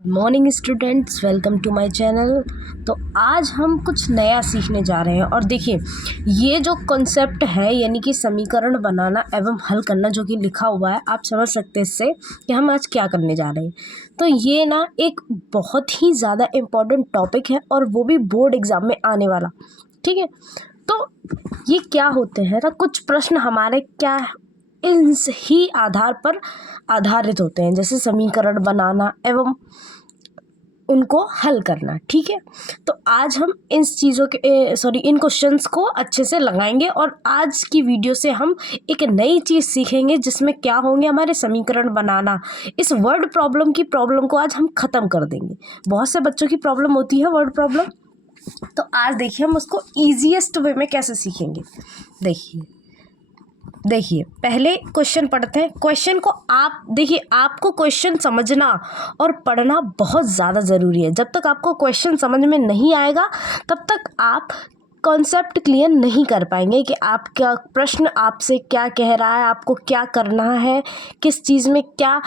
Morning students, welcome to my channel. तो आज हम कुछ नया सीखने जा रहे हैं और देखिए ये जो कॉन्सेप्ट है यानी कि समीकरण बनाना एवं हल करना जो कि लिखा हुआ है, आप समझ सकते हैं इससे कि हम आज क्या करने जा रहे हैं। तो ये ना एक बहुत ही ज़्यादा इम्पॉर्टेंट टॉपिक है और वो भी बोर्ड एग्ज़ाम में आने वाला। ठीक है, तो ये क्या होते हैं ना, कुछ प्रश्न हमारे क्या इन ही आधार पर आधारित होते हैं, जैसे समीकरण बनाना एवं उनको हल करना। ठीक है, तो आज हम इन चीज़ों के इन क्वेश्चंस को अच्छे से लगाएंगे और आज की वीडियो से हम एक नई चीज़ सीखेंगे जिसमें क्या होंगे हमारे समीकरण बनाना। इस वर्ड प्रॉब्लम की प्रॉब्लम को आज हम ख़त्म कर देंगे। बहुत से बच्चों की प्रॉब्लम होती है वर्ड प्रॉब्लम, तो आज देखिए हम उसको ईजीएस्ट वे में कैसे सीखेंगे। देखिए पहले क्वेश्चन पढ़ते हैं। क्वेश्चन को आप देखिए, आपको क्वेश्चन समझना और पढ़ना बहुत ज़्यादा ज़रूरी है। जब तक आपको क्वेश्चन समझ में नहीं आएगा तब तक आप कॉन्सेप्ट क्लियर नहीं कर पाएंगे कि आपका प्रश्न आपसे क्या कह रहा है, आपको क्या करना है, किस चीज़ में क्या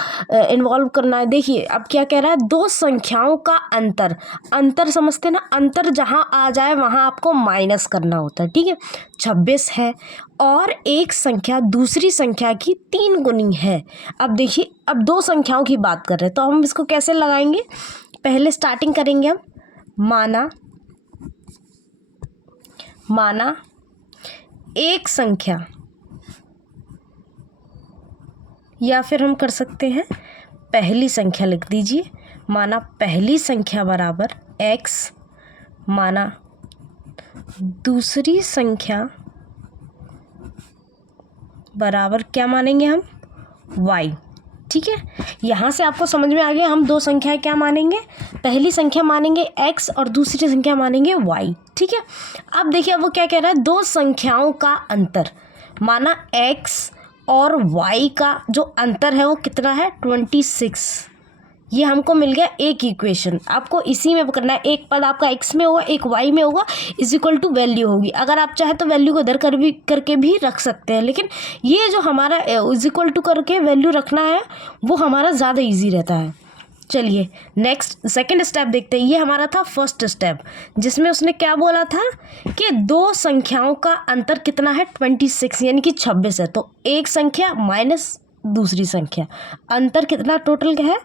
इन्वॉल्व करना है। देखिए अब क्या कह रहा है, दो संख्याओं का अंतर समझते हैं ना, अंतर जहाँ आ जाए वहाँ आपको माइनस करना होता है। ठीक है, 26 है और एक संख्या दूसरी संख्या की 3 गुनी है। अब देखिए, अब दो संख्याओं की बात कर रहे हैं तो हम इसको कैसे लगाएंगे। पहले स्टार्टिंग करेंगे हम, माना एक संख्या, या फिर हम कर सकते हैं पहली संख्या लिख दीजिए। माना पहली संख्या बराबर x, माना दूसरी संख्या बराबर क्या मानेंगे हम, y। ठीक है, यहाँ से आपको समझ में आ गया हम दो संख्याएं क्या मानेंगे, पहली संख्या मानेंगे x और दूसरी संख्या मानेंगे y। ठीक है, अब देखिए अब वो क्या कह रहा है, दो संख्याओं का अंतर, माना x और y का जो अंतर है वो कितना है, 26। ये हमको मिल गया एक इक्वेशन। आपको इसी में करना है, एक पद आपका x में होगा एक y में होगा, इज इक्वल टू वैल्यू होगी। अगर आप चाहे तो वैल्यू को इधर करके भी रख सकते हैं, लेकिन ये जो हमारा इज इक्वल टू करके वैल्यू रखना है वो हमारा ज़्यादा इजी रहता है। चलिए नेक्स्ट सेकंड स्टेप देखते हैं। ये हमारा था फर्स्ट स्टेप, जिसमें उसने क्या बोला था कि दो संख्याओं का अंतर कितना है, 26 यानी कि 26 है। तो एक संख्या माइनस दूसरी संख्या, अंतर कितना टोटल का है,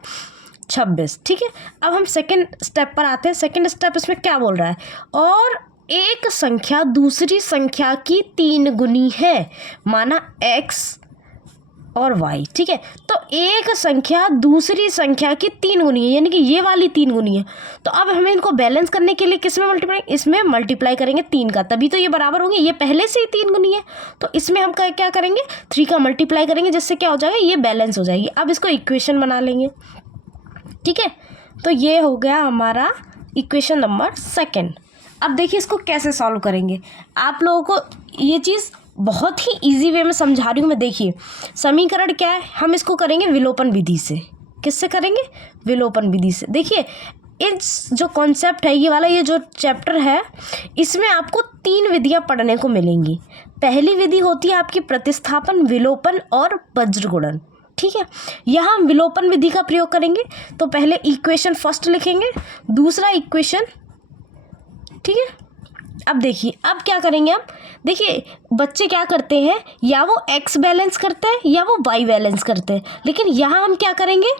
26। ठीक है, अब हम सेकंड स्टेप पर आते हैं। सेकंड स्टेप इसमें क्या बोल रहा है, और एक संख्या दूसरी संख्या की 3 गुनी है, माना x और y। ठीक है, तो एक संख्या दूसरी संख्या की 3 गुनी है यानी कि ये वाली 3 गुनी है। तो अब हमें इनको बैलेंस करने के लिए किस में मल्टीप्लाई, इसमें मल्टीप्लाई करेंगे 3 का, तभी तो ये बराबर होंगे। ये पहले से ही 3 गुनी है तो इसमें हम क्या करेंगे, 3 का मल्टीप्लाई करेंगे, जिससे क्या हो जाएगा, ये बैलेंस हो जाएगी। अब इसको इक्वेशन बना लेंगे। ठीक है, तो ये हो गया हमारा इक्वेशन नंबर सेकंड। अब देखिए इसको कैसे सॉल्व करेंगे। आप लोगों को ये चीज़ बहुत ही इजी वे में समझा रही हूँ मैं। देखिए समीकरण क्या है, हम इसको करेंगे विलोपन विधि से। किससे करेंगे, विलोपन विधि से। देखिए इस जो कॉन्सेप्ट है ये वाला, ये जो चैप्टर है, इसमें आपको 3 विधियाँ पढ़ने को मिलेंगी। पहली विधि होती है आपकी प्रतिस्थापन, विलोपन और वज्रगुणन। ठीक है, यहाँ हम विलोपन विधि का प्रयोग करेंगे। तो पहले इक्वेशन फर्स्ट लिखेंगे, दूसरा इक्वेशन। ठीक है, अब देखिए अब क्या करेंगे हम, देखिए बच्चे क्या करते हैं, या वो x बैलेंस करते हैं या वो y बैलेंस करते हैं, लेकिन यहाँ हम क्या करेंगे,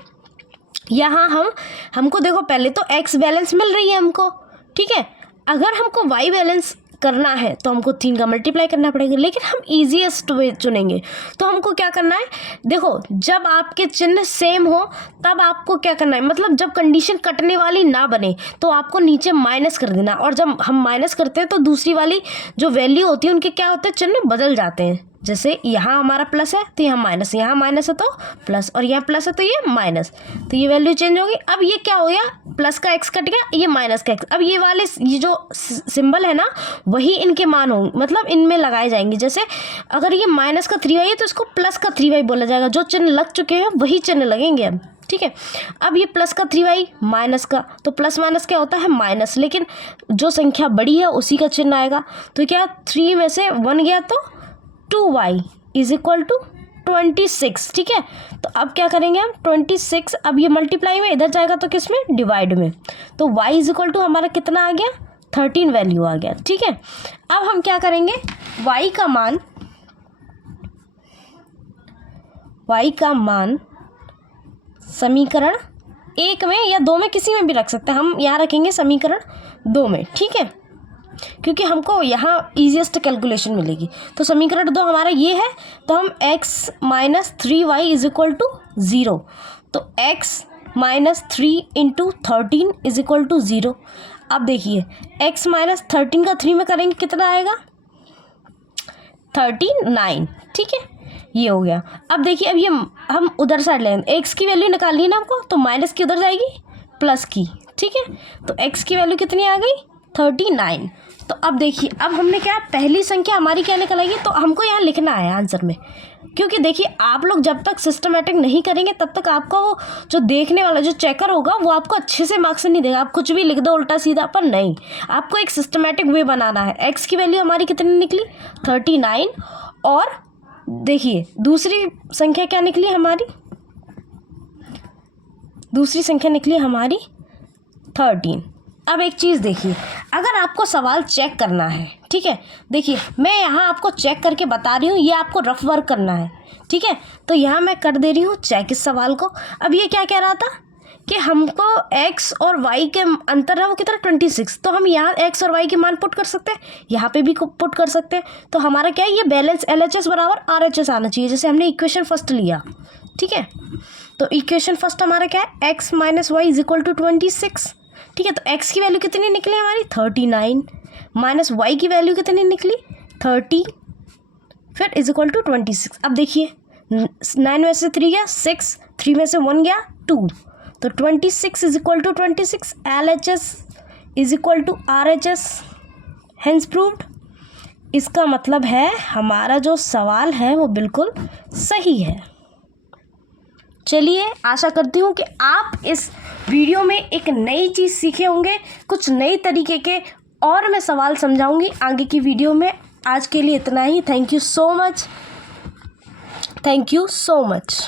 यहाँ हमको देखो पहले तो x बैलेंस मिल रही है हमको। ठीक है, अगर हमको y बैलेंस करना है तो हमको 3 का मल्टीप्लाई करना पड़ेगा, लेकिन हम ईजीएस्ट वे चुनेंगे। तो हमको क्या करना है, देखो जब आपके चिन्ह सेम हो तब आपको क्या करना है, मतलब जब कंडीशन कटने वाली ना बने तो आपको नीचे माइनस कर देना, और जब हम माइनस करते हैं तो दूसरी वाली जो वैल्यू होती है उनके क्या होते हैं, चिन्ह बदल जाते हैं। जैसे यहाँ हमारा प्लस है तो यहाँ माइनस, यहाँ माइनस है तो प्लस, और यहाँ प्लस है तो ये माइनस, तो ये वैल्यू चेंज होगी। अब ये क्या हो गया, प्लस का x कट गया, ये माइनस का x। अब ये वाले ये जो सिंबल है ना वही इनके मान होंगे, मतलब इनमें लगाए जाएंगे। जैसे अगर ये माइनस का 3y है तो इसको प्लस का 3y बोला जाएगा। जो चिन्ह लग चुके हैं वही चिन्ह लगेंगे अब। ठीक है, अब ये प्लस का 3y माइनस का, तो प्लस माइनस क्या होता है, माइनस, लेकिन जो संख्या बड़ी है उसी का चिन्ह आएगा। तो क्या 3 में से 1 गया तो 2y इज इक्वल टू 26, ठीक है। तो अब क्या करेंगे हम 26, अब ये मल्टीप्लाई में इधर जाएगा तो किस में, डिवाइड में। तो y इज इक्वल टू हमारा कितना आ गया, 13 वैल्यू आ गया, ठीक है। अब हम क्या करेंगे, y का मान समीकरण 1 में या 2 में, किसी में भी रख सकते हैं, हम यहाँ रखेंगे समीकरण 2 में, ठीक है, क्योंकि हमको यहाँ ईजीएस्ट कैलकुलेशन मिलेगी। तो समीकरण 2 हमारा ये है, तो हम x minus 3y is equal to 0, तो x minus 3 into 13 is equal to 0। अब देखिए x माइनस 13 का 3 में करेंगे कितना आएगा, 39, ठीक है, ये हो गया। अब देखिए, अब ये हम उधर साइड लेंगे, x की वैल्यू निकालनी है ना हमको, तो माइनस की उधर जाएगी प्लस की, ठीक है। तो x की वैल्यू कितनी आ गई, 39। तो अब देखिए, अब हमने क्या, पहली संख्या हमारी क्या निकल आई है, तो हमको यहाँ लिखना है आंसर में, क्योंकि देखिए आप लोग जब तक सिस्टमेटिक नहीं करेंगे तब तक आपका वो जो देखने वाला जो चेकर होगा वो आपको अच्छे से मार्क्स नहीं देगा। आप कुछ भी लिख दो उल्टा सीधा, पर नहीं, आपको एक सिस्टमेटिक वे बनाना है। x की वैल्यू हमारी कितनी निकली, 39, और देखिए दूसरी संख्या क्या निकली हमारी, दूसरी संख्या निकली हमारी 13। अब एक चीज़ देखिए, अगर आपको सवाल चेक करना है, ठीक है, देखिए मैं यहाँ आपको चेक करके बता रही हूँ, ये आपको रफ वर्क करना है, ठीक है। तो यहाँ मैं कर दे रही हूँ चेक इस सवाल को। अब ये क्या कह रहा था कि हमको x और y के अंतर है वो कितना, 26, तो हम यहाँ x और y के मान पुट कर सकते हैं, यहाँ पे भी पुट कर सकते हैं। तो हमारा क्या है, ये बैलेंस LHS बराबर RHS आना चाहिए, जैसे हमने इक्वेशन फर्स्ट लिया, ठीक है। तो इक्वेशन फर्स्ट हमारा क्या है, x minus Y is equal to 26, ठीक है। तो x की वैल्यू कितनी निकली हमारी, 39, माइनस y की वैल्यू कितनी निकली, 30, फिर इज इक्वल टू 26। अब देखिए 9 में से 3 गया 6, 3 में से 1 गया 2, तो 26 is equal to 26, LHS is equal to RHS, hence proved. इसका मतलब है हमारा जो सवाल है वो बिल्कुल सही है। चलिए, आशा करती हूँ कि आप इस वीडियो में एक नई चीज़ सीखे होंगे, कुछ नई तरीके के और मैं सवाल समझाऊंगी आगे की वीडियो में। आज के लिए इतना ही। Thank you so much.